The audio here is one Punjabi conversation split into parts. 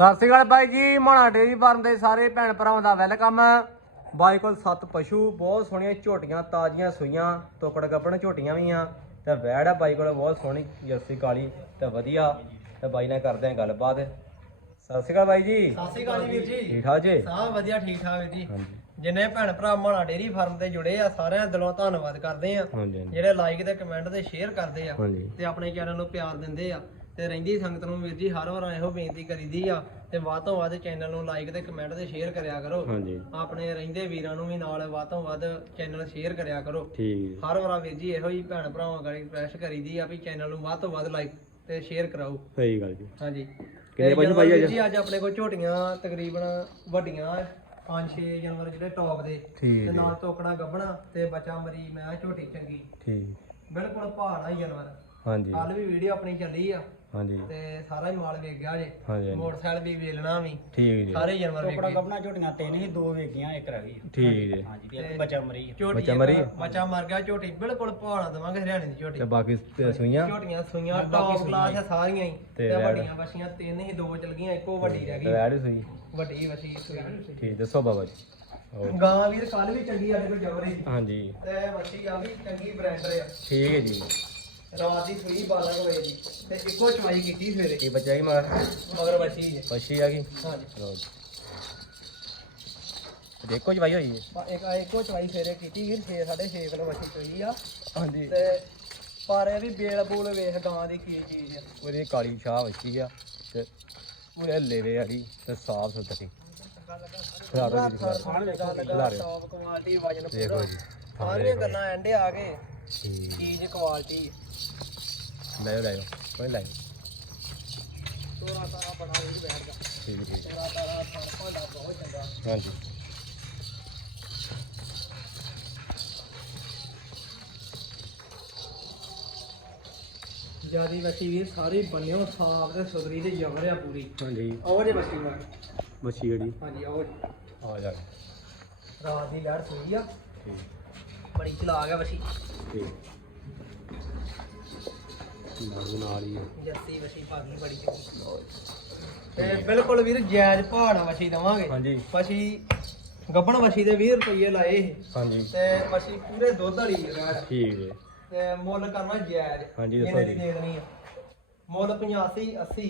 ਸਤਿ ਸ਼੍ਰੀ ਅਕਾਲ ਬਾਈ ਜੀ ਮਾਣਾ ਡੇਰੀ ਫਾਰਮ ਦੇ ਸਾਰੇ ਭੈਣ ਭਰਾਵਾਂ ਦਾ ਵੈਲਕਮ। ਬਾਈ ਕੋਲ ਸੱਤ ਪਸ਼ੂ ਬਹੁਤ ਸੋਹਣੀਆਂ ਝੋਟੀਆਂ ਤਾਜ਼ੀਆਂ ਸੂਈਆਂ ਤੋਕੜ ਗੱਬਣ ਝੋਟੀਆਂ ਵੀ ਆ ਤੇ ਵੈੜ ਆ ਬਾਈ ਕੋਲ ਬਹੁਤ ਸੋਹਣੀ ਜਰਸੀ ਕਾਲੀ ਤੇ ਵਧੀਆ। ਤੇ ਬਾਈ ਨਾਲ ਕਰਦੇ ਆ ਗੱਲਬਾਤ। ਸਤਿ ਸ਼੍ਰੀ ਅਕਾਲ ਬਾਈ ਜੀ। ਸਤਿ ਸ਼੍ਰੀ ਅਕਾਲ ਜੀ ਵੀਰ ਜੀ। ਠੀਕ ਠਾਕ ਜੀ? ਸਭ ਵਧੀਆ ਠੀਕ ਠਾਕ ਜੀ। ਜਿੰਨੇ ਭੈਣ ਭਰਾ ਮਾਣਾ ਡੇਰੀ ਫਾਰਮ ਤੇ ਜੁੜੇ ਆ ਸਾਰਿਆਂ ਦਿਲੋਂ ਧੰਨਵਾਦ ਕਰਦੇ ਆ। ਜਿਹੜੇ ਲਾਈਕ ਤੇ ਕਮੈਂਟ ਤੇ ਸ਼ੇਅਰ ਕਰਦੇ ਆ ਤੇ ਆਪਣੇ ਚੈਨਲ ਨੂੰ ਪਿਆਰ ਦਿੰਦੇ ਆ। ਤੇ ਰਹਿੰਦੀ ਸੰਗਤ ਨੂੰ ਵੀਰ ਜੀ ਹਰ ਵਾਰ ਇਹੋ ਬੇਨਤੀ ਕਰੀਦੀ ਆ ਤੇ ਵੱਧ ਤੋਂ ਵੱਧ ਚੈਨਲ ਨੂੰ ਲਾਈਕ ਤੇ ਕਮੈਂਟ ਤੇ ਸ਼ੇਅਰ ਕਰਿਆ ਕਰੋ। ਹਾਂਜੀ। ਆਪਣੇ ਰਹਿੰਦੇ ਵੀਰਾਂ ਨੂੰ ਵੀ ਨਾਲ ਵੱਧ ਤੋਂ ਵੱਧ ਚੈਨਲ ਸ਼ੇਅਰ ਕਰਿਆ ਕਰੋ। ਠੀਕ। ਹਰ ਵਾਰ ਵੀਰ ਜੀ ਇਹੋ ਹੀ ਭੈਣ ਭਰਾਵਾਂ ਗਾੜੀ ਰਿਕਵੈਸਟ ਕਰੀਦੀ ਆ ਵੀ ਚੈਨਲ ਨੂੰ ਵੱਧ ਤੋਂ ਵੱਧ ਲਾਈਕ ਤੇ ਸ਼ੇਅਰ ਕਰਾਓ। ਸਹੀ ਗੱਲ ਜੀ। ਹਾਂਜੀ। ਕਿੰਨੇ ਜਾਨਵਰ ਪਾਈ ਅੱਜ? ਜੀ ਅੱਜ ਆਪਣੇ ਕੋਲ ਝੋਟੀਆਂ ਤਕਰੀਬਨ ਵੱਡੀਆਂ 5-6 ਜਾਨਵਰ ਜਿਹੜੇ ਟੌਪ ਦੇ। ਤੇ ਨਾਲ ਟੋਕਣਾ ਗੱਭਣਾ ਤੇ ਬੱਚਾ ਮਰੀ ਮੈਂ ਝੋਟੀ ਚੰਗੀ। ਠੀਕ। ਬਿਲਕੁਲ ਪਹਾੜਾ ਜਾਨਵਰ। ਹਾਂਜੀ। ਕੱਲ ਵੀ ਵੀਡੀਓ ਆਪਣੀ ਚੱਲੀ ਆ। ਹਾਂਜੀ। ਤੇ ਸਾਰਾ ਹੀ ਮਾਲ ਵੇਚ ਗਿਆ ਜੇ। ਹਾਂਜੀ ਮੋਟਰਸਾਈਕਲ ਵੀ ਵੇਲਣਾ ਵੀ। ਠੀਕ ਜੀ। ਸਾਰੇ ਜਾਨਵਰ ਵੇਚ ਟੋਕੜਾ ਗਏ। ਕੱਪਣਾ ਝੋਟੀਆਂ ਤਿੰਨ ਹੀ ਦੋ ਵੇਗੀਆਂ ਇੱਕ ਰਹਿ ਗਈ ਠੀਕ ਜੀ। ਹਾਂਜੀ ਤੇ ਇੱਕ ਬੱਚਾ ਮਰੀ ਆ। ਝੋਟੀ ਬੱਚਾ ਮਰੀ ਆ? ਬੱਚਾ ਮਰ ਗਿਆ ਝੋਟੀ ਬਿਲਕੁਲ ਪਹਾੜਾ ਦਵਾਂਗੇ ਹਰਿਆਣੇ ਦੀ ਝੋਟੀ। ਤੇ ਬਾਕੀ ਸੂਈਆਂ? ਝੋਟੀਆਂ ਸੂਈਆਂ ਟੌਪ ਕਲਾਸ। ਆ ਸਾਰੀਆਂ ਹੀ। ਤੇ ਤੇ ਵੈੜ? ਵੱਡੀਆਂ ਵਛੀਆਂ ਤਿੰਨ ਹੀ ਦੋ ਚਲ ਗਈਆਂ ਇੱਕੋ ਵੱਡੀ ਰਹਿ ਗਈ। ਵੀ ਸੂਈ? ਵੱਡੀ ਵਛੀ ਸੂਈ। ਠੀਕ ਦੱਸੋ ਬਾਬਾ ਜੀ। ਹੋਰ। ਗਾਂ ਵੀਰ ਕੱਲ ਵੀ ਚੰਗੀ ਸਾਡੇ ਕੋਲ ਜਵਰੀ ਹਾਂਜੀ। ਤੇ ਮੱਛੀ ਆ ਵੀ ਚੰਗੀ ਬ੍ਰਾਂਡਰ ਆ। ਠੀਕ ਹੈ ਜੀ। ਰਾਤ ਦੀ ਸੂਈ 12 ਕੁ ਵਜੇ ਦੀ ਤੇ ਇੱਕੋ ਚਵਾਈ ਕੀਤੀ ਸਵੇਰੇ ਕੀ ਬੱਚਾ ਕੀ ਮਗਰ ਮਗਰ ਮੱਛੀ ਹੈ ਪਛੀ ਆ ਗਈ ਹਾਂਜੀ ਲਓ ਜੀ ਦੇਖੋ ਜੀ ਭਾਈ ਹੋਈ ਹੈ ਬਾ- ਇੱਕ ਇੱਕੋ ਚਵਾਈ ਸਵੇਰੇ ਕੀਤੀ ਵੀਰ 6 6.5 ਕਿਲੋ ਮੱਛੀ ਚੋਈ ਆ ਹਾਂਜੀ ਤੇ ਪਰ ਇਹ ਵੀ ਬੇਲ ਬੂਲ ਵੇਖ ਗਾਂ ਦੀ ਕੀ ਚੀਜ਼ ਆ ਉਹਦੀ ਕਾਲੀ ਛਾਹ ਵੱਛੀ ਆ ਤੇ ਉਹ ਲੇਵੇ ਵਾਲੀ ਤੇ ਸਾਫ਼ ਸੁਥਰੀ ਖਿਲਾਰੋ ਜੀ ਖਿਲਾਰੋ। ਖਿਲਾਰਿਓ। ਟੌਪ ਕੁਆਲਿਟੀ ਵਜਨ ਦੇਖੋ ਪੂਰਾ ਜੀ ਸਾਰੀਆਂ ਗੱਲਾਂ ਐਂਡੇ ਆ ਗਏ ਚੀਜ਼ ਕੁਆਲਿਟੀ ਲੈ ਲੈ ਕੋਈ ਲੈ ਤੋਰਾ ਤਾਰਾ ਬਣਾ ਵੀ ਬੈਠਦਾ ਠੀਕ ਹੈ, ਠੀਕ ਹੈ। ਤੋਰਾ ਤਾਰਾ ਥਣ ਭਾਂਡਾ ਬਹੁਤ ਚੰਗਾ। ਹਾਂਜੀ। ਜਿਆਦੀ ਵਸੀ ਵੀਰ ਸਾਰੀ ਬੰਨਿਓ ਸਾਫ਼ ਤੇ ਸੁਧਰੀ ਤੇ ਜਵਰ ਆ ਪੂਰੀ। ਹਾਂਜੀ। ਆਓ ਜੇ ਵਸੀ ਮੈਂ ਮੱਛੀ ਜਿਹੜੀ। ਹਾਂਜੀ ਆਓ ਜੀ। ਆ ਜਾ। ਰਾਤ ਦੀ ਲੜ ਸੋਈ ਆ। ਠੀਕ। ਬੜੀ ਚਲਾ ਗਿਆ ਵਸੀ। ਠੀਕ। ਨਾਲ ਨਾਲ ਹੀ ਹੈ। ਜੱਸੀ ਵਸੀ ਭਾਗੀ ਬੜੀ ਚੰਗੀ। ਤੇ ਬਿਲਕੁਲ ਵੀਰ ਜਾਇਜ਼ ਪਹਾੜਾ ਵਸੀ ਦਵਾਂਗੇ। ਹਾਂਜੀ। ਵਸੀ ਗੱਬਣ ਵਸੀ ਦੇ 20 ਰੁਪਏ ਲਾਏ ਸੀ। ਹਾਂਜੀ। ਤੇ ਵਸੀ ਪੂਰੇ ਦੁੱਧ ਵਾਲੀ ਠੀਕ ਹੈ। ਤੇ ਮੁੱਲ ਕਰਨਾ ਜਾਇਜ਼। ਹਾਂਜੀ, ਦੱਸੋ ਇਹਨੇ ਦੀ ਜੀ। ਦੇ ਦੇਣੀ ਆ। ਮੁੱਲ 85 80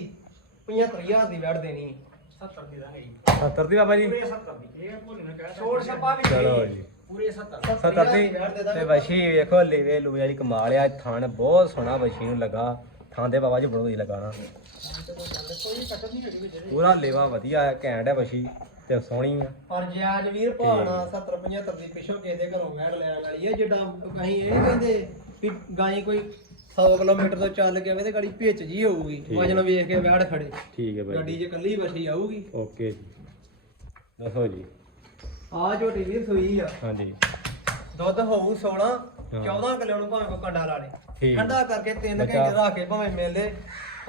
75000 ਦੀ ਵੜ ਦੇਣੀ। 70 ਦੀ ਦਾਂਗੇ ਜੀ 70 ਦੀ ਬਾਬਾ ਜੀ? ਪੂਰੇ 70 ਦੀ। ਇਹ ਭੋਲੇ ਨਾ ਕਹਿ ਛੋੜ ਛੱਪਾ ਵੀ ਚਲੋ। ਜੀ। ਪੂਰੇ 70 70 ਦੀ ਤੇ ਵਸ਼ੀ ਵੇਖੋ ਲੇਵੇ ਲੂਵੇ ਵਾਲੀ ਕਮਾਲ ਆ ਥਣ ਬਹੁਤ ਸੋਹਣਾ ਵਸ਼ੀ ਨੂੰ ਲੱਗਾ। ਥਾਂ ਦੇ ਬਾਬਾ ਜੀ ਬੜੋ ਹੀ ਲਗਾਣਾ। ਕੋਈ ਕੱਟ ਨਹੀਂ ਹੈਗੀ ਵਿੱਚ ਇਹਦੇ। ਪੂਰਾ ਲੇਵਾ ਵਧੀਆ ਹੈ ਘੈਂਟ ਹੈ ਵਸ਼ੀ ਤੇ ਸੋਹਣੀ ਆ। ਪਰ ਜਾਇਜ਼ ਵੀਰ ਭਾਣਾ 70 75 ਦੀ ਪਿੱਛੋਂ ਕਿਸੇ ਦੇ ਘਰੋਂ ਵੜ ਲੈਣ ਵਾਲੀ ਹੈ ਜਿੱਦਾਂ ਅਸੀਂ ਇਹ ਨੀ ਕਹਿੰਦੇ ਵੀ ਗਾਈ ਕੋਈ 100 ਕਿਲੋਮੀਟਰ ਤੋਂ ਚੱਲ ਕੇ ਆਵੇ ਤੇ ਗਾੜੀ ਭੇਚ ਜੀ ਹੋਊਗੀ। ਠੀਕ। ਵਜਨ ਵੇਖ ਕੇ ਵੜ ਖੜੇ। ਠੀਕ ਹੈ ਗੱਡੀ 'ਚ ਕੱਲੀ ਵਸੀ ਆਊਗੀ। ਓਕੇ ਜੀ। ਦੱਸੋ ਜੀ। ਆ ਝੋਟੀ ਵੀਰ ਸੂਈ ਆ। ਹਾਂਜੀ। ਦੁੱਧ ਹੋਊ 16 ਹਾਂ। 14 ਕਿਲੋ ਨੂੰ ਭਾਵੇਂ ਕੋ ਕੰਡਾ ਲਾ ਲੇ। ਠੀਕ। ਠੰਡਾ ਕਰਕੇ 3 ਬੱਚਾ। ਘੰਟੇ ਰੱਖ ਕੇ ਭਾਵੇਂ ਮਿਲਦੇ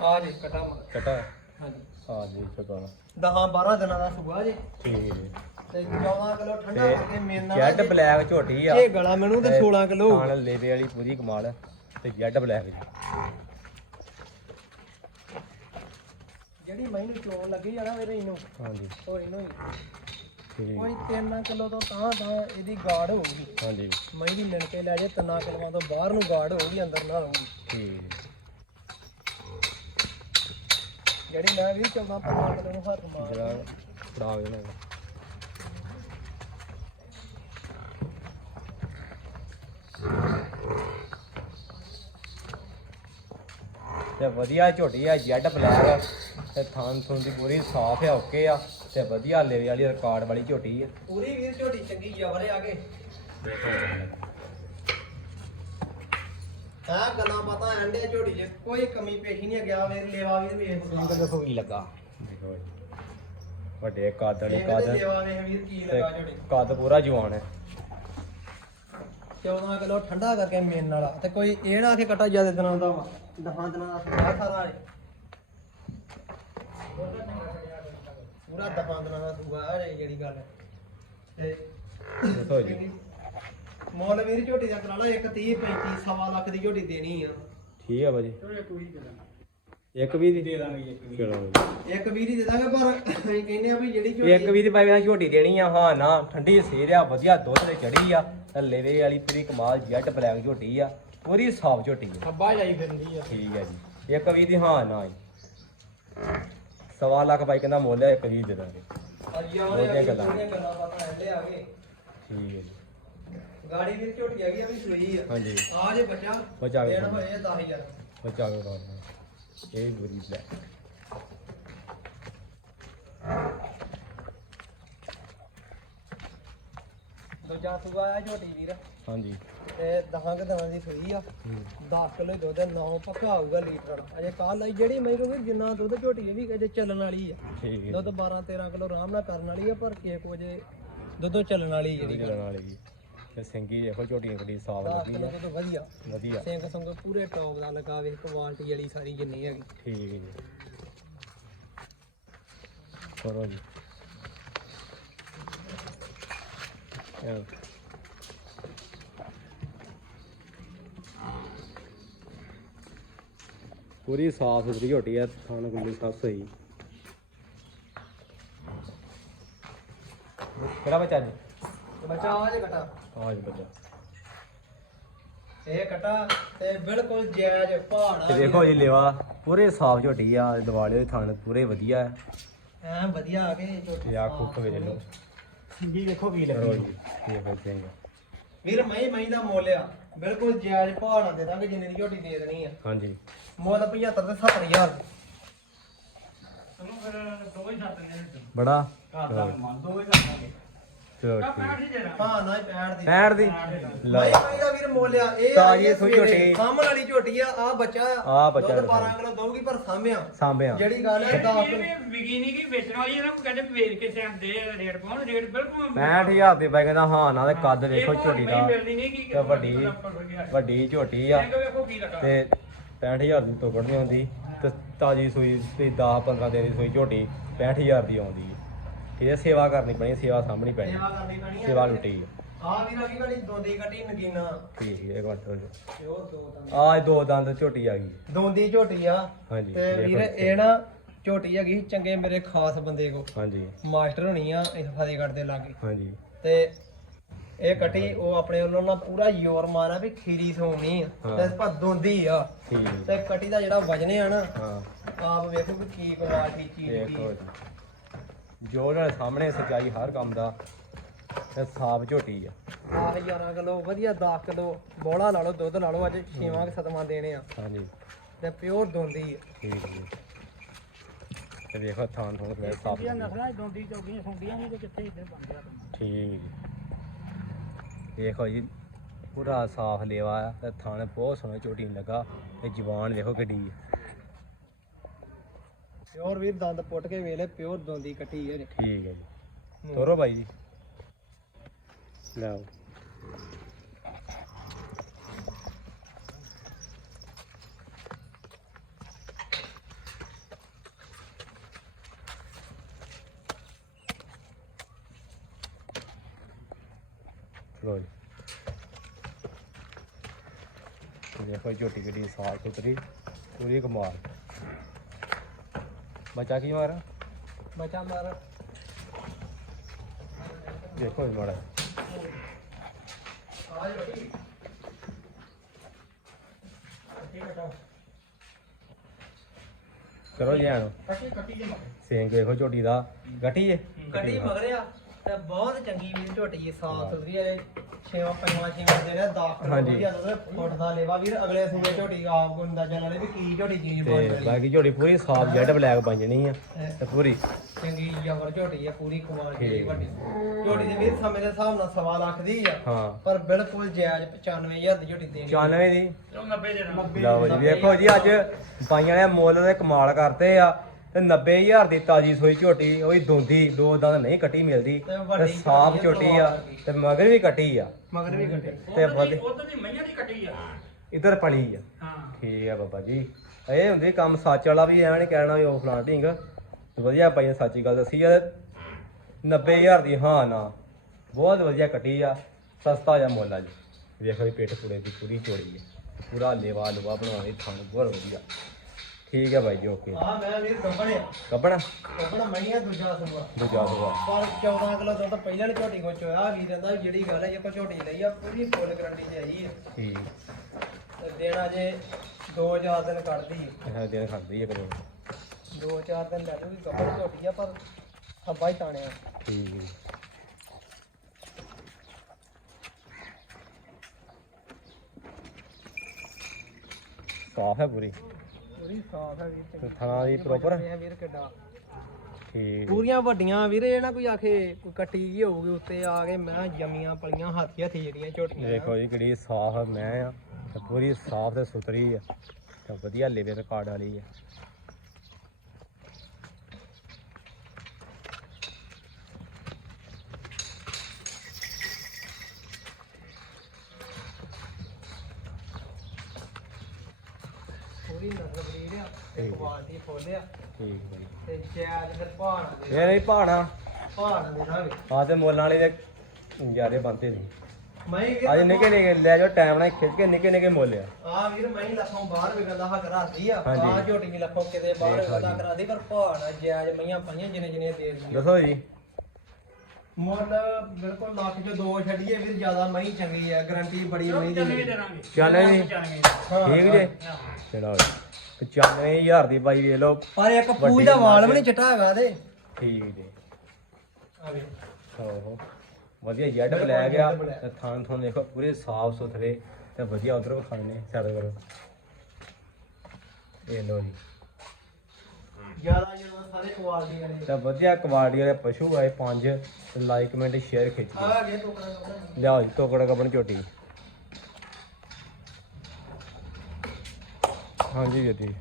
ਆ ਜੇ ਕਟਾ ਮਗਰ ਕਟਾ। ਹਾਂਜੀ। ਆ ਜੀ ਚਕਾ 10 12 ਦਿਨਾਂ ਦਾ ਸੂਆ ਜੇ। ਠੀਕ। ਹੈ ਤੇ 14 ਕਿਲੋ ਠੰਡਾ ਕਰਕੇ ਮਿਲਣਾ ਜੈਡ ਬਲੈਕ ਝੋਟੀ ਆ। ਇਹ ਗਲਾ ਮੈਨੂੰ ਤੇ 16 ਕਿਲੋ ਥਣ ਲੇਵੇ ਵਾਲੀ ਪੂਰੀ ਕਮਾਲ ਤੇ ਜੈਡ ਬਲੈਕ ਜੀ। ਜਿਹੜੀ ਮੈਨੂੰ ਚੋਣ ਲੱਗੀ ਜਾਣਾ ਮੇਰੇ ਇਹਨੂੰ। ਹਾਂਜੀ। ਉਹ ਇਹਨੂੰ ਹੀ। ਠੀਕ ਕੋਈ 3 ਕਿਲੋ ਤੋਂ ਤਾਂ ਤਾਂ ਇਹਦੀ ਗਾੜ ਹੋਊਗੀ ਹਾਂਜੀ। ਮੈਂ ਵੀ ਮਿਲ ਕੇ ਲੈ ਜੇ 3 ਕਿਲੋਆਂ ਤੋਂ ਬਾਹਰ ਨੂੰ ਗਾੜ ਹੋਊਗੀ ਅੰਦਰ ਨਾ ਹੋਊਗੀ ਠੀਕ। ਜਿਹੜੀ ਮੈਂ ਵੀ 14 15 ਕਿਲੋ ਨੂੰ ਹੱਥ ਮਾਰ ਜਿਹੜਾ ਫੜਾ ਦੇਣਾ ਤੇ ਵਧੀਆ ਝੋਟੀ ਆ ਜੈਡ ਬਲੈਕ ਤੇ ਥਾਨ ਥੁਨ ਦੀ ਪੂਰੀ ਸਾਫ਼ ਆ ਓਕੇ ਆ। ਤੇ ਵਧੀਆ ਲੇਵੇ ਵਾਲੀ ਰਿਕਾਰਡ ਵਾਲੀ ਝੋਟੀ ਆ। ਪੂਰੀ ਵੀਰ ਝੋਟੀ ਚੰਗੀ ਜਵਰੇ ਆ ਕੇ। ਆ ਗੱਲਾਂ ਪਤਾ ਐਂਡੇ ਝੋਟੀ 'ਚ ਕੋਈ ਕਮੀ ਪੇਸ਼ੀ ਨਹੀਂ ਗਿਆ ਵੇਖ ਲੇਵਾ ਵੀਰ ਵੇਖ ਹੁਣ ਤਾਂ ਦੇਖੋ ਕੀ ਲੱਗਾ। ਦੇਖੋ। ਵੱਡੇ ਕੱਦ ਇਹ ਕੱਦ ਲੇਵਾ ਵੇਖ ਵੀਰ ਕੀ ਲੱਗਾ ਝੋਟੀ। ਕੱਦ ਪੂਰਾ ਜਵਾਨ ਹੈ। 14 ਕਿਲੋ ਠੰਡਾ ਕਰਕੇ ਮੇਨ ਵਾਲਾ। ਤੇ ਕੋਈ ਇਹ ਨਾ ਕਿ ਕਟਾ ਜ਼ਿਆਦਾ ਦਿਨਾਂ ਦਾ ਵਾ। 10 ਦਿਨਾਂ ਦਾ ਸੁਣਾ ਸਾਰਾ ਇਹ। ਪੂਰਾ 10 ਦਿਨਾਂ ਦਾ ਸੂਆ ਇਹ ਜਿਹੜੀ ਗੱਲ। ਹੈ ਤੇ ਦੱਸੋ ਜੀ। ਮੁੱਲ ਵੀਰ ਝੋਟੀ ਦਾ ਕਰਾ ਲਾ ਇੱਕ 30 35 ਸਵਾ ਲੱਖ ਦੀ ਝੋਟੀ ਦੇਣੀ ਆ। ਠੀਕ ਆ ਭਾਜੀ ਇੱਕ ਵੀ ਦੀ ਦੇ? ਦਾਂਗੇ ਇੱਕ ਵੀ ਚਲੋ ਇੱਕ ਵੀਰ ਹੀ ਦੇ ਦਾਂਗੇ ਪਰ ਅਸੀਂ ਕਹਿੰਦੇ ਆ ਵੀ ਜਿਹੜੀ ਝੋਟੀ ਇੱਕ ਵੀ ਦੀ ਬਾਈ ਨਾਲ ਝੋਟੀ ਦੇਣੀ ਆ ਹਾਂ ਨਾ ਠੰਡੀ ਸੇਰ ਆ ਵਧੀਆ ਦੁੱਧ ਤੇ ਚੜੀ ਆ ਤੇ ਲੇਵੇ ਵਾਲੀ ਪੂਰੀ ਕਮਾਲ ਜੈਟ ਬਲੈਕ ਝੋਟੀ ਆ ਪੂਰੀ ਸਾਫ਼ ਝੋਟੀ ਆ। ਅੱਬਾ ਜਾਈ ਫਿਰਦੀ ਆ। ਠੀਕ ਹੈ ਜੀ। ਇੱਕ ਵੀ ਦੀ ਹਾਂ ਨਾ ਜੀ। ਸਵਾ ਲੱਖ ਬਾਈ ਕਹਿੰਦਾ ਮੁੱਲ ਆ ਇੱਕ ਵੀ ਦੇ ਦਾਂਗੇ। ਅੱਜ ਆਉਣੇ ਵਧੀਆ ਆ ਗੱਲਾਂ। ਠੀਕ ਹੈ ਜੀ। ਗਾੜੀ ਦੀ ਝੋਟੀ ਹੈਗੀ ਆ ਵੀ ਸੂਈ ਆ। ਹਾਂਜੀ। ਆ ਜੇ ਬੱਚਾ ਬੱਚਾ ਦੇਣ ਹੋਏ 10000 ਬੱਚਾ ਕੋ ਬਾਤ ਇਹ ਵੀ ਬੁਰੀ ਲੈ ਦੂਜਾ ਸੂਆ ਆ ਝੋਟੀ ਵੀਰ। ਹਾਂਜੀ। ਤੇ ਦਹਾਂ ਕੁ ਦਿਨਾਂ ਦੀ ਸੂਈ ਆ। 10 ਕਿਲੋ ਦੁੱਧ ਨੌ ਪੱਕਾ ਹੋਊਗਾ ਲੀਟਰ ਵਾਲਾ ਅਜੇ ਕੱਲ ਆਈ ਜਿਹੜੀ ਮੈਂ ਕਹਿੰਦਾ ਜਿੰਨਾ ਦੁੱਧ ਝੋਟੀ ਇਹ ਵੀ ਅਜੇ ਚੱਲਣ ਵਾਲੀ ਆ। ਠੀਕ। ਹੈ ਦੁੱਧ 12 13 ਕਿਲੋ ਆਰਾਮ ਨਾਲ ਕਰਨ ਵਾਲੀ ਆ ਪਰ ਕੇ ਕੋ ਜੇ ਦੁੱਧੋਂ ਚੱਲਣ ਵਾਲੀ ਜਿਹੜੀ ਜਿਹੜੀ। ਨਾਲ ਵਾਲੀ ਤੇ ਸਿੰਗੀ ਦੇਖੋ ਝੋਟੀਆਂ ਕਿੱਡੀ ਸਾਫ਼ 10 ਲੱਗੀ ਕਿਲੋ ਆ ਦੁੱਧ ਵਧੀਆ। ਵਧੀਆ। ਸਿੰਘ ਸੰਗ ਪੂਰੇ ਟੌਪ ਦਾ ਲੱਗਾ ਵੇ ਕੁਆਲਿਟੀ ਵਾਲੀ ਸਾਰੀ ਜਿੰਨੀ ਹੈਗੀ। ਠੀਕ ਹੈ ਜੀ। ਕਰੋ ਜੀ। ਚਲੋ। ਪੂਰੀ ਸਾਫ਼ ਸੁਥਰੀ ਝੋਟੀ ਆ ਥਾਣ ਗੁੱਲੀ ਸਭ ਸਹੀ। ਕਿਹੜਾ ਬੱਚਾ ਜੀ ਬੱਚਾ ਆ ਜੇ ਕਟਾ। ਆਜ ਬੱਚਾ। ਇਹ ਕਟਾ ਤੇ ਬਿਲਕੁਲ ਜਾਇਜ਼ ਪਹਾੜਾ ਤੇ ਦੇਖੋ ਜੀ ਲੇਵਾ ਪੂਰੇ ਸਾਫ਼ ਝੋਟੀ ਆ ਦਿਵਾਲੇ ਦੇ ਥਾਣ ਪੂਰੇ ਵਧੀਆ। ਐ ਵਧੀਆ ਆ ਗਏ ਝੋਟੀ ਆ ਕੁੱਕ ਵੇਲੇ ਲੋ ਸਿੰਗੀ ਦੇਖੋ ਕੀ ਲੱਗੀ। ਜੀ ਇਹ ਬੱਚੇ ਵੀਰ ਮਹੀਂ ਮਹੀਂ ਦਾ ਮੁੱਲ ਆ। ਬਿਲਕੁਲ ਜਾਇਜ਼ ਪਹਾੜਾ ਦੇ ਦਾਂਗੇ ਜਿੰਨੇ ਦੀ ਝੋਟੀ ਦੇ ਦੇਣੀ ਆ। ਹਾਂਜੀ। ਮੁੱਲ 75 ਤੇ 70000 ਚਲੋ ਫਿਰ ਦੋ ਹੀ ਸੱਤ ਨੇ ਬੜਾ। ਘਰ ਦਾ ਮੰਨ ਦੋ ਹੀ ਸੱਤਾਂਗੇ ਚਲੋ ਤਾਂ ਠੀਕ। ਪੈਣ ਹੀ ਦੇਣਾ। ਹਾਂ ਨਾ ਹੀ ਦੀ। 65 ਦੀ। ਲਓ। ਦਾ ਵੀਰ ਮੁੱਲ ਆ ਇਹ ਤਾਜ਼ੀ ਆਈ ਆ ਸੂਈ ਸਵੇਰੇ। ਝੋਟੀ। ਸਾਂਭਣ ਵਾਲੀ ਝੋਟੀ ਆ ਆ ਬੱਚਾ ਆਹ ਬੱਚਾ ਦੁੱਧ ਦਿਖਾ। 12 ਕਿਲੋ ਦਊਗੀ ਪਰ ਸਾਂਭਿਆ। ਸਾਂਭਿਆ। ਜਿਹੜੀ ਗੱਲ ਹੈ 10 ਇਹ ਕਿਲੋ ਵੀ ਵਿਕੀ ਨਹੀਂ ਕਿ ਵੇਚਣ ਵਾਲੀ ਇਹਨਾਂ ਨੂੰ ਕਹਿੰਦੇ ਵੀ ਵੇਚ ਕੇ ਸੈਮ ਦੇ ਰੇਟ ਪਾਉਣ। ਰੇਟ ਬਿਲਕੁਲ 65000 ਦੇ ਬਾਈ ਕਹਿੰਦਾ ਹਾਂ ਨਾ ਦੇ ਕੱਦ ਇਹ ਭਾਵੇਂ ਝੋਟੀ ਦਾ। ਤੇ ਵੱਡੀ ਵੱਡੀ ਝੋਟੀ ਆ। ਵੇਖੋ ਕੀ ਲੱਗਾ ਤੇ 65000 ਦੀ ਤੋਕੜ ਨਹੀਂ ਹੁੰਦੀ ਤੇ ਤਾਜੀ ਸੂਈ ਤੇ 10 15 ਦਿਨ ਦੀ ਸੂਈ ਝੋਟੀ 65000 ਦੀ ਆਉਂਦੀ। ਹੈ ਠੀਕ ਹੈ ਸੇਵਾ ਕਰਨੀ ਪੈਣੀ ਸੇਵਾ ਸਾਂਭਣੀ ਪੈਣੀ। ਸੇਵਾ ਕਰਨੀ ਪੈਣੀ ਆ ਸੇਵਾ ਲੁੱਟੀ। ਆ ਆ ਵੀਰ ਆ ਕੀ ਘੜੀ ਦੋਂਦੀ ਕੱਟੀ ਨਗੀਨਾ। ਠੀਕ ਹੈ ਇੱਕ ਮਿੰਟ ਰੁਕੋ। ਤੇ ਉਹ ਦੋ ਦੰਦ। ਆਹ ਦੋ ਦੰਦ ਝੋਟੀ ਆ ਗਈ। ਦੋਂਦੀ ਝੋਟੀ ਆ। ਹਾਂਜੀ ਤੇ ਵੀਰ। ਇਹ ਨਾ ਝੋਟੀ ਹੈਗੀ ਚੰਗੇ ਮੇਰੇ ਖਾਸ ਬੰਦੇ ਕੋ। ਹਾਂਜੀ। ਮਾਸਟਰ ਹੋਣੀ ਆ ਇਸ ਫਤਿਹਗੜ੍ਹ ਦੇ ਲਾਗੇ। ਹਾਂਜੀ। ਤੇ ਇਹ ਕੱਟੀ ਉਹ ਆਪਣੇ ਵੱਲੋਂ ਨਾ ਪੂਰਾ ਜ਼ੋਰ ਮਾਰਾ ਵੀ ਖੀਰੀ ਸੋਣੀ ਆ ਹਾਂ। ਤੇ ਦੋਂਦੀ ਆ। ਠੀਕ। ਹੈ ਤੇ ਕੱਟੀ ਦਾ ਜਿਹੜਾ ਵਜਨ ਆ ਨਾ ਹਾਂ। ਆਪ ਵੇਖੋ ਵੀ ਕੀ ਕੁਆਲਿਟੀ ਚੀਜ਼ ਦੇਖੋ ਦੀ ਜੀ। ਜੋ ਉਹਨਾਂ ਦੇ ਸਾਹਮਣੇ ਸੱਚਾਈ ਹਰ ਕੰਮ ਦਾ ਤੇ ਸਾਫ਼ ਝੋਟੀ ਆ। ਆ 11 ਕਿਲੋ ਵਧੀਆ 10 ਕਿਲੋ ਬੋਲਾ ਲਾ ਲਓ ਦੁੱਧ ਲਾ ਲਓ ਅੱਜ 6ਵਾਂ ਕਿ 7ਵਾਂ ਦੇਣੇ ਆ। ਹਾਂਜੀ। ਤੇ ਪਿਓਰ ਦੋਂਦੀ ਆ। ਠੀਕ ਜੀ। ਤੇ ਦੇਖੋ ਥਾਂ ਥੋੜਾ ਸਾਫ਼ ਨਸਲਾਂ ਦੋਂਦੀ ਚੌਗੀਆਂ ਸੁੰਦੀਆਂ ਨਹੀਂ ਤੇ ਕਿੱਥੇ ਇੱਧਰ ਬਣ ਗਿਆ। ਠੀਕ। ਜੀ ਦੇਖੋ ਜੀ ਪੂਰਾ ਸਾਫ਼ ਲੇਵਾ ਆ ਤੇ ਥਾਣੇ ਬਹੁਤ ਸੋਹਣਾ ਨੂੰ ਲੱਗਾ ਤੇ ਜਵਾਨ ਦੇਖੋ ਕਿੱਡੀ ਹੈ ਪਿਓਰ ਵੀਰ ਦੰਦ ਪੁੱਟ ਕੇ ਵੇਲੇ ਪਿਓਰ ਦੋਂਦੀ ਕੱਟੀ ਹੈ ਜੀ ਠੀਕ ਹੈ ਜੀ। ਤੋਰੋ ਬਾਈ ਜੀ। ਲਓ ਲਓ ਜੀ। ਦੇਖੋ ਝੋਟੀ ਕਿੱਡੀ ਸਾਫ਼ ਸੁਥਰੀ ਪੂਰੀ ਕਮਾਲ। ਬੱਚਾ ਕੀ ਮਾਰਾ ਬਚਾ ਮਾਰ ਦੇਖੋ ਇਹ ਮਾੜਾ। ਜੀ ਕਰੋ ਜੀ ਆਣੋ ਕੱਟੀ ਕੱਟੀ ਜੇ ਸੇਂਗ ਦੇਖੋ ਝੋਟੀ ਦਾ। ਗਟੀ ਹੈ ਕੱਟੀ ਮਗਰਿਆ ਤੇ ਬਹੁਤ ਚੰਗੀ ਵੀਰ ਝੋਟੀ ਸਾਫ਼ ਸੁਥਰੀ ਹੈ। ਛੇਵਾਂ ਪੰਜਵਾਂ ਛੇਵਾਂ ਦੇ ਨੇ ਦਾਖ ਹਾਂਜੀ। ਉਹਦੇ ਫੁੱਟ ਦਾ ਲੇਵਾ। ਵੀਰ ਅਗਲੇ ਸੂਬੇ ਝੋਟੀ ਆਪ ਕੋ ਅੰਦਾਜ਼ਾ ਲਾ ਲੇ ਵੀ ਕੀ ਝੋਟੀ ਚੀਜ਼ ਬਣ ਤੇ ਰਹੀ ਬਾਕੀ ਝੋਟੀ ਪੂਰੀ ਸਾਫ਼ ਜੈਡ ਬਲੈਕ ਬਣ ਜਣੀ ਆ। ਤੇ ਪੂਰੀ। ਚੰਗੀ ਜਬਰ ਝੋਟੀ ਹੈ ਪੂਰੀ ਕੁਆਲਿਟੀ ਦੀ ਠੀਕ। ਵੱਡੀ। ਝੋਟੀ ਦੇ ਵੀਰ ਸਮੇਂ ਦੇ ਹਿਸਾਬ ਨਾਲ ਸਵਾ ਲੱਖ ਦੀ ਆ। ਹਾਂ। ਪਰ ਬਿਲਕੁਲ ਜਾਇਜ਼ 95000 ਦੀ ਝੋਟੀ ਦੇਣੀ। 94 ਦੀ? ਚਲੋ 90 ਦੇ ਨਾਲ। ਲਓ ਜੀ ਵੇਖੋ ਜੀ ਅੱਜ ਬਾਈਆਂ ਨੇ ਮੁੱਲ ਦੇ ਕਮਾਲ ਕਰਤੇ ਆ। ਤੇ 90000 ਦੀ ਤਾਜੀ ਸੋਈ ਝੋਟੀ ਉਹੀ ਦੋਂਦੀ ਦੋ ਦੰਦ ਨਹੀਂ ਕੱਟੀ ਮਿਲਦੀ ਤੇ ਤੇ ਵੱਡੀ ਸਾਫ਼ ਝੋਟੀ ਝੋਟੀ ਆ ਤੇ ਮਗਰ ਵੀ ਕੱਟੀ ਆ। ਮਗਰ ਵੀ ਕੱਟੇ। ਤੇ ਉਧਰ ਦੀ ਵਧੇ- ਉਧਰ ਦੀ ਮਈਆਂ ਦੀ ਕੱਟੀ ਆ। ਇਧਰ ਪਲੀ ਆ। ਹਾਂ। ਠੀਕ ਆ ਬਾਬਾ ਜੀ। ਇਹ ਹੁੰਦੀ ਕੰਮ ਸੱਚ ਵਾਲਾ ਵੀ ਐਵੇਂ ਨਹੀਂ ਕਹਿਣਾ ਵੀ ਉਹ ਫਲਾਂ ਢਿੰਗ। ਵਧੀਆ ਨੇ ਸੱਚੀ ਗੱਲ ਦੱਸੀ ਆ। 90000 ਦੀ ਹਾਂ ਨਾ। ਬਹੁਤ ਵਧੀਆ ਕੱਟੀ ਆ। ਸਸਤਾ ਜਿਹਾ ਮੁੱਲ ਆ ਜੀ। ਵੇਖੋ ਜੀ ਪੇਟ ਪੂੜੇ ਦੀ ਪੂਰੀ ਚੋੜੀ ਹੈ ਪੂਰਾ ਲੇਵਾ ਲੁਵਾ ਬਣਾਉਣੀ ਥਣ ਬਹੁਤ ਵਧੀਆ। ਠੀਕ ਹੈ ਜੀ ਓਕੇ ਆ ਮੈਂ ਵੀਰ ਗੱਬਣਿਆ ਕੱਪੜਾ? ਗੱਬਣਾ ਮਈਆਂ ਦੂਜਾ ਸੂਆ। ਦੂਜਾ ਦੂਆ ਪਰ 14 ਕਿਲੋ ਦੁੱਧ ਪਹਿਲਾਂ ਨੇ ਝੋਟੀ ਕੋ ਚੋਇਆ ਵੀਰ ਕਹਿੰਦਾ ਜਿਹੜੀ ਗੱਲ ਹੈ ਜੇ ਕੋ ਝੋਟੀ ਲਈ ਆ ਪੂਰੀ ਫੁੱਲ ਗਰੰਟੀ ਤੇ ਆਈ ਹੈ ਠੀਕ। ਤੇ ਦੇਣਾ ਜੇ 2000 ਦਿਨ ਕੱਢਦੀ ਇਹ ਦਿਨ ਖਾਂਦੀ ਹੈ ਕਰੋ 2-4 ਦਿਨ ਲੈ ਲੂਗੀ ਗੱਬਣ ਝੋਟੀ ਆ ਪਰ ਹੱਬਾ ਹੀ ਤਾਣਿਆ। ਠੀਕ। ਹੈ। ਸਾਫ਼ ਹੈ ਪੂਰੀ। ਪੂਰੀ ਸਾਫ਼ ਹੈ ਵੀਰ ਤੇ ਥਣਾ ਦੀ ਪ੍ਰੋਪਰ ਇਹ ਵੀਰ ਕਿੱਡਾ। ਠੀਕ। ਪੂਰੀਆਂ ਵੱਡੀਆਂ ਵੀਰੇ ਇਹ ਨਾ ਕੋਈ ਆਖੇ ਕੋਈ ਕੱਟੀ ਜੀ ਹੋਊਗੀ ਉੱਤੇ ਆ ਕੇ ਮੈਂ ਜੰਮੀਆਂ ਪਲੀਆਂ ਹਾਥੀ ਹਾਥੀ ਜਿਹੜੀਆਂ ਝੋਟੀਆਂ ਦੇਖੋ ਜੀ ਕਿਹੜੀ ਸਾਫ਼ ਮੈਂ ਆ ਤੇ ਪੂਰੀ ਸਾਫ਼ ਤੇ ਸੁਥਰੀ ਆ ਤੇ ਵਧੀਆ ਲੇਵੇ ਰਿਕਾਰਡ ਵਾਲੀ ਆ ਪੂਰੀ ਨਸਲ ਬਰੀਡ ਆ ਤੇ ਠੀਕ ਬਾਈ ਤੇ ਜੈਜ ਫਿਰ ਭਾਣ ਦੇ ਇਹ ਨਹੀਂ ਭਾਣਾ ਭਾਣ ਦੇ ਦਾਂਗੇ ਆ ਤੇ ਮੁੱਲਾਂ ਵਾਲੇ ਦੇ ਜਿਆਦੇ ਬੰਦੇ ਸੀ ਮੈਂ ਅੱਜ ਨਿੱਕੇ ਨਿੱਕੇ ਲੈ ਜਾਓ ਟਾਈਮ ਨਾਲ ਖਿੱਚ ਕੇ ਨਿੱਕੇ ਨਿੱਕੇ ਮੁੱਲ ਆ। ਵੀਰ ਮੈਂ ਲੱਖੋਂ ਬਾਹਰ ਵਿਕਦਾ ਹੱਕ ਰਾਦੀ ਆ। ਆ ਝੋਟੀ ਵੀ ਲੱਖੋਂ ਕਿਤੇ ਬਾਹਰ ਜੀ। ਕਰਾਦੀ ਪਰ ਭਾਣ ਜੈਜ ਮਈਆਂ ਪਾਈਆਂ ਜਿਨੇ ਜਿਨੇ ਦੇ ਦਿੰਦੀਆਂ ਦੱਸੋ ਜੀ। ਮੁੱਲ ਬਿਲਕੁਲ ਲੱਖ ਚ ਦੋ ਛੱਡੀਏ ਵੀਰ ਜ਼ਿਆਦਾ ਮਈ ਚੰਗੀ ਆ ਗਾਰੰਟੀ ਬੜੀ ਮਈ ਦੀ। ਚੱਲ ਜੀ। ਠੀਕ ਜੇ? ਚਲੋ 95000 ਦੀ ਬਾਈ ਵੇਖ ਲਓ। ਪਰ ਇੱਕ ਵੱਡੀ ਪੂਜ ਦਾ ਵਾਲ ਵੀ ਮੱਝ। ਨਹੀਂ ਚਟਾ ਹੈਗਾ ਤੇ ਠੀਕ ਜੀ। ਆ ਵੇ ਓਹੋ ਵਧੀਆ ਜੈਡ ਬਿਲਕੁਲ ਬਲੈਕ ਆ। Jet black. ਤੇ ਥਾਂ ਥਾਂ ਦੇਖੋ ਪੂਰੇ ਸਾਫ਼ ਸੁਥਰੇ ਤੇ ਵਧੀਆ ਉਧਰ ਖਾਣੇ ਸੈਟ ਕਰੋ। ਇਹ ਲੋ ਜੀ। ਜ਼ਿਆਦਾ ਜਿਹੜਾ ਸਾਰੇ ਕੁਆਲਿਟੀ ਵਾਲੇ। ਤੇ ਵਧੀਆ ਕੁਆਲਿਟੀ ਵਾਲੇ ਪਸ਼ੂ ਆਏ ਪੰਜ। ਲਾਈਕ ਕਮੈਂਟ ਸ਼ੇਅਰ ਖਿੱਚ। ਆ ਗਏ ਲਿਆਓ ਜੀ ਟੋਕੜਾ ਕਬਣ ਝੋਟੀ। ਹਾਂਜੀ ਵੀਰ ਜੀ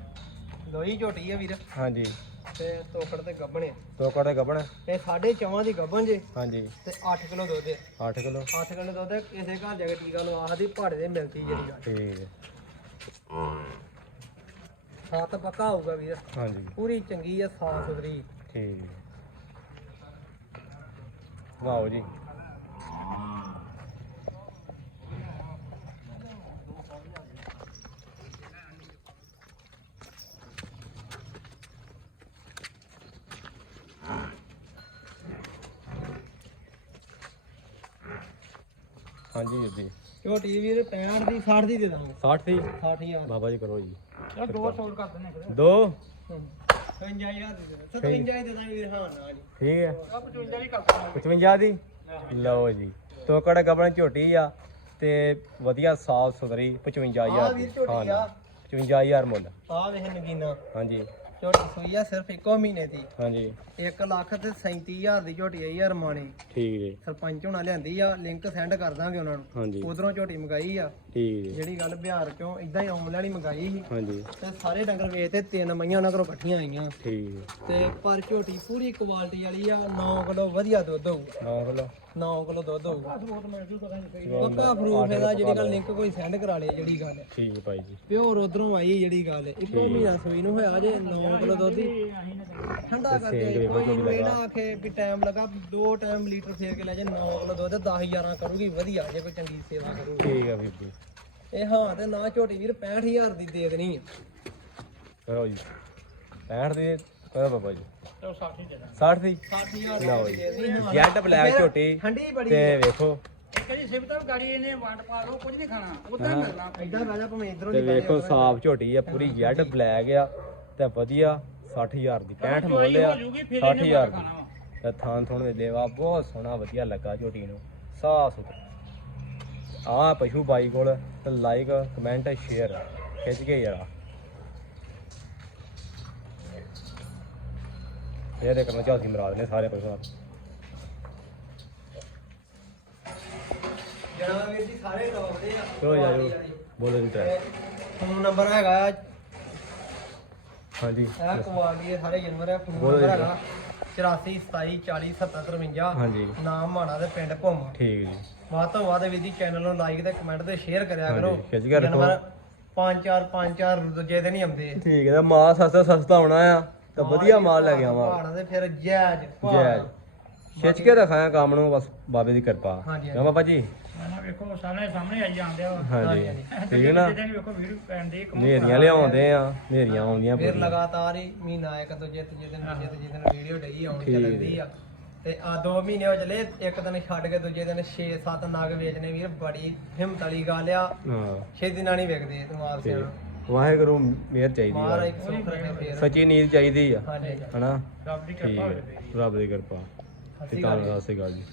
ਲੋਈ ਝੋਟੀ ਆ ਵੀਰ। ਹਾਂਜੀ। ਤੇ ਤੋਕੜ ਤੇ ਗੱਬਣ ਆ। ਟੋਕੜਾ ਕਬਣ ਇਹ ਸਾਢੇ ਚੌਵਾਂ ਦੀ ਗੱਬਣ ਜੇ। ਹਾਂਜੀ। ਤੇ 8 ਕਿਲੋ ਦੁੱਧ ਆ। 8 ਕਿਲੋ। 8 ਕਿਲੋ ਦੁੱਧ ਆ, ਕਿਸੇ ਘਰ ਜਾ ਕੇ ਟੀਕਾ ਲਵਾ ਦੀ ਭਾੜੇ ਦੇ ਮਿਲਦੀ ਜਿਹੜੀ ਗੱਲ ਠੀਕ ਹੈ ਸੱਤ ਪੱਕਾ ਹੋਊਗਾ ਵੀਰ। ਹਾਂਜੀ। ਪੂਰੀ ਚੰਗੀ ਆ ਸਾਫ਼ ਸੁਥਰੀ। ਠੀਕ ਹੈ ਵਾਓ ਜੀ। ਹਾਂਜੀ ਵੀਰ ਜੀ। ਝੋਟੀ ਵੀਰ 65 ਦੀ 60 ਦੀ ਦੇ ਦਾਂਗੇ। 60 ਦੀ? 60 ਹੀ ਆ। ਬਾਬਾ ਜੀ ਕਰੋ ਜੀ। ਚਲ ਦੋ ਸੌ ਕਰ ਦਿੰਦੇ ਕਿਤੇ ਦੋ? 55000 ਦੀ ਦੇ ਦਾਂਗੇ। 57 ਦੇ ਦਾਂਗੇ ਵੀਰ ਹਾਂ ਨਾ ਜੀ ਠੀਕ ਹੈ। ਆ 55 ਵੀ ਕਰ ਦਿੰਦੇ 55 ਦੀ? ਲਓ ਜੀ। ਤੋਕੜ ਗੱਬਣ ਝੋਟੀ ਆ ਤੇ ਵਧੀਆ ਸਾਫ਼ ਸੁਥਰੀ 55000 ਆ ਵੀਰ ਝੋਟੀ ਆ। 55000 ਮੁੱਲ। ਆ ਵੇਖ ਨਗੀਨਾ। ਹਾਂਜੀ। ਝੋਟੀ ਸੋਈ ਆ ਸਿਰਫ ਇੱਕੋ ਮਹੀਨੇ ਦੀ। ਹਾਂਜੀ। 1 ਲੱਖ ਤੇ 37000 ਦੀ ਝੋਟੀ ਆਈ ਆ ਰਮਾਣੀ। ਠੀਕ ਜੀ। ਸਰਪੰਚ ਹੋਣਾ ਲਿਆਂਦੀ ਆ ਲਿੰਕ ਸੈਂਡ ਕਰ ਦਾਂਗੇ ਉਹਨਾਂ ਨੂੰ। ਹਾਂਜੀ। ਉਧਰੋਂ ਝੋਟੀ ਮੰਗਾਈ ਆ। ਠੀਕ ਜੀ ਜਿਹੜੀ ਗੱਲ ਬਿਹਾਰ ਚੋਂ ਇਦਾਂ ਹੀ ਆਉਣ ਵਾਲੀ ਮੰਗਾਈ ਸੀ ਹਾਂਜੀ। ਤੇ ਸਾਰੇ ਡੰਗਰ ਵੇਚਦੇ ਤਿੰਨ ਮਈਆਂ ਉਹਨਾਂ ਕੋਲੋਂ ਇਕੱਠੀਆਂ ਆਈਆਂ। ਠੀਕ ਜੀ ਤੇ ਪਰ ਝੋਟੀ ਪੂਰੀ ਕੁਆਲਿਟੀ ਵਾਲੀ ਆ 9 ਕਿਲੋ ਵਧੀਆ ਦੁੱਧ ਹੋਊਗਾ ਨਾ ਬੋਲੋ 9 ਕਿਲੋ ਦੁੱਧ ਹੋਊਗਾ ਪੱਕਾ ਫਰੂਟ ਇਹਦਾ ਜਿਹੜੀ ਗੱਲ ਲਿੰਕ ਕੋਈ ਸੈਂਡ ਕਰਾ ਲੇ ਜਿਹੜੀ ਗੱਲ। ਹੈ ਠੀਕ ਭਾਈ ਜੀ। ਪਿਓਰ ਉਧਰੋਂ ਆਈ ਜਿਹੜੀ ਗੱਲ। ਹੈ। ਇੱਕੋ ਮਹੀਨਾ ਸੂਈ ਨੂੰ ਹੋਇਆ ਜੇ 9 ਕਿਲੋ ਦੁੱਧ ਹੀ। ਠੰਡਾ ਕਰਕੇ। ਕੋਈ ਇਹ ਨਾ ਆਖੇ ਵੀ ਟਾਈਮ ਲੱਗਾ ਦੋ ਟਾਈਮ ਲੀਟਰ ਫੇਰ ਕੇ ਲੈ ਜੇ 9 ਕਿਲੋ ਦੁੱਧ 10 11 ਕਰੂਗੀ ਵਧੀਆ ਜੇ ਕੋਈ ਚੰਗੀ ਸੇਵਾ ਕਰੂਗੀ। ਠੀਕ ਆ ਬੀਬੀ ਇਹ ਹਾਂ ਤੇ ਨਾ ਝੋਟੀ ਵੀਰ 65000 ਦੀ ਦੇ ਦੇਣੀ ਆ। ਕਰੋ ਜੀ। 65 ਦੀ ਕਰੋ ਬਾਬਾ ਜੀ। ਚਲੋ 60 ਦੇ ਦਾਂ? 60 ਦੀ 60000 ਲਓ ਜੀ। ਜੈਡ ਬਲੈਕ ਝੋਟੀ। ਠੰਡੀ ਬੜੀ ਤੇ। ਵੇਖੋ। ਇੱਕ ਜੀ ਸਿਫਤ ਗਾੜੀ ਇਹਨੇ ਵੰਡ ਪਾ ਲਓ ਕੁਝ ਨਹੀਂ ਖਾਣਾ। ਉਦਾਂ ਹੀ। ਮਿਲਣਾ ਏਦਾਂ ਰਾਜਾ ਭਾਵੇਂ ਇਧਰੋਂ ਤੇ ਦੀ ਵੇਖੋ ਸਾਫ਼ ਝੋਟੀ ਆ ਪੂਰੀ ਜੈਡ ਬਲੈਕ ਆ। ਤੇ ਵਧੀਆ 60000 ਦੀ। 65 ਮੁੱਲ ਆ ਹੋ ਜੂਗੀ ਫਿਰ ਇਹਨੇ 60000 ਵੰਡ ਖਾਣਾ ਦੀ ਤੇ ਥਾਂ ਥੁਣ ਦੇ ਦੇਵਾ ਬਹੁਤ ਸੋਹਣਾ ਵਧੀਆ ਲੱਗਾ ਝੋਟੀ ਨੂੰ। ਸਾਫ਼ ਸੁਥਰਾ। ਆ ਪਸ਼ੂ ਬਾਈ ਕੋਲ ਤੇ ਲਾਈਕ ਕਮੈਂਟ ਸ਼ੇਅਰ ਖਿੱਚ ਕੇ ਯਾਰਾ। ਇਹ ਦੇ ਕਰਨਾ ਝਾਤੀ ਮਰਾਦ ਨੇ ਸਾਰੇ ਪਸ਼ੂ ਜਣਾ ਵੀਰ ਜੀ ਸਾਰੇ ਟੌਪ ਦੇ ਆ। ਚਲੋ ਯਾਰੋ ਬੋਲੋ ਟਰੈਕ ਫੋਨ ਨੰਬਰ ਹੈਗਾ ਹਾਂਜੀ। ਇਹ ਕੁਆਲਿਟੀ ਦੇ ਸਾਰੇ ਜਾਨਵਰ ਆ ਫੋਨ ਨੰਬਰ। ਹੈਗਾ 84 27 40 70 53 ਹਾਂਜੀ। ਨਾਮ ਮਾਣਾ ਦੇ ਪਿੰਡ ਠੀਕ ਜੀ। ਵੱਧ ਤੋਂ ਵੱਧ ਵੀਰ ਜੀ ਚੈਨਲ ਨੂੰ ਲਾਈਕ ਤੇ ਕਮੈਂਟ ਤੇ ਸ਼ੇਅਰ ਕਰਿਆ ਹਾਂਜੀ, ਕਰੋ। ਖਿੱਚ ਕੇ ਰੱਖੋ। ਜਾਨਵਰ ਪੰਜ ਚਾਰ ਪੰਜ ਚਾਰ ਦੂਜੇ ਦਿਨ ਹੀ ਆਉਂਦੇ। ਠੀਕ ਹੈ ਮਾਲ ਸਸਤਾ ਸਸਤਾ ਆਉਣਾ ਆ ਤਾਂ ਵਧੀਆ ਮਾਲ ਲੈ ਕੇ ਆਵਾਂ ਪਹਾੜਾਂ ਦੇ ਫਿਰ ਜੈਜ ਜੈਜ। ਖਿੱਚ ਕੇ ਦਿਖਾਇਆ ਕੰਮ ਨੂੰ ਬਸ ਬਾਬੇ ਦੀ ਕਿਰਪਾ। ਹਾਂਜੀ, ਕਿਉਂ ਬਾਬਾ ਜੀ? ਨਾ ਵੇਖੋ ਸਾਰੇ ਸਾਹਮਣੇ ਆਈ ਜਾਂਦੇ ਆ। ਹਾਂਜੀ। ਹਾਂਜੀ। ਠੀਕ ਹੈ ਨਾ? ਜਿਹਦੇ ਨੂੰ ਵੇਖੋ ਵੀਡੀਓ ਪੈਣ ਦੀ ਨੇਰੀਆਂ ਲਿਆਉਂਦੇ ਆ। ਨੇਰੀਆਂ ਆਉਂਦੀਆਂ ਫਿਰ ਪੂਰੀਆਂ। ਲਗਾਤਾਰ ਹੀ ਮਹੀਨਾ ਇੱਕ ਦੂਜੇ ਤੀਜੇ ਦਿਨ ਤੀਜੇ ਤੀਜੇ ਦਿਨ ਵੀਡੀਓ ਡਈ ਆਉਣੀ ਠੀਕ ਚੱਲਦੀ ਆ। ਤੇ ਆ ਦੋ ਮਹੀਨੇ ਹੋ ਚਲੇ ਇੱਕ ਦਿਨ ਛੱਡ ਕੇ ਦੂਜੇ ਦਿਨ 6-7 ਨਗ ਵੇਚਨੇ ਵੀਰ ਬੜੀ ਹਿੰਮਤ ਵਾਲੀ ਗੱਲ ਆ। ਹਾਂ। ਛੇ ਦਿਨਾਂ ਨਹੀਂ ਵਿਕਦੇ ਦਿਮਾਗ ਤੇ ਸਿਆਣਾ। ਵਾਹਿਗੁਰੂ ਮਿਹਰ ਚਾਹੀਦੀ ਆ। ਮਹਾਰਾਜ ਸੁੱਖ ਰੱਖੇ ਫੇਰ। ਸੱਚੀ ਨੀਤ ਚਾਹੀਦੀ ਆ। ਹਾਂਜੀ। ਹਨਾ? ਰੱਬ ਦੀ ਕਿਰਪਾ ਰੱਬ ਦੀ ਕਿਰਪਾ। ਤੇ ਸਤਿ ਸ਼੍ਰੀ ਅਕਾਲ ਜੀ।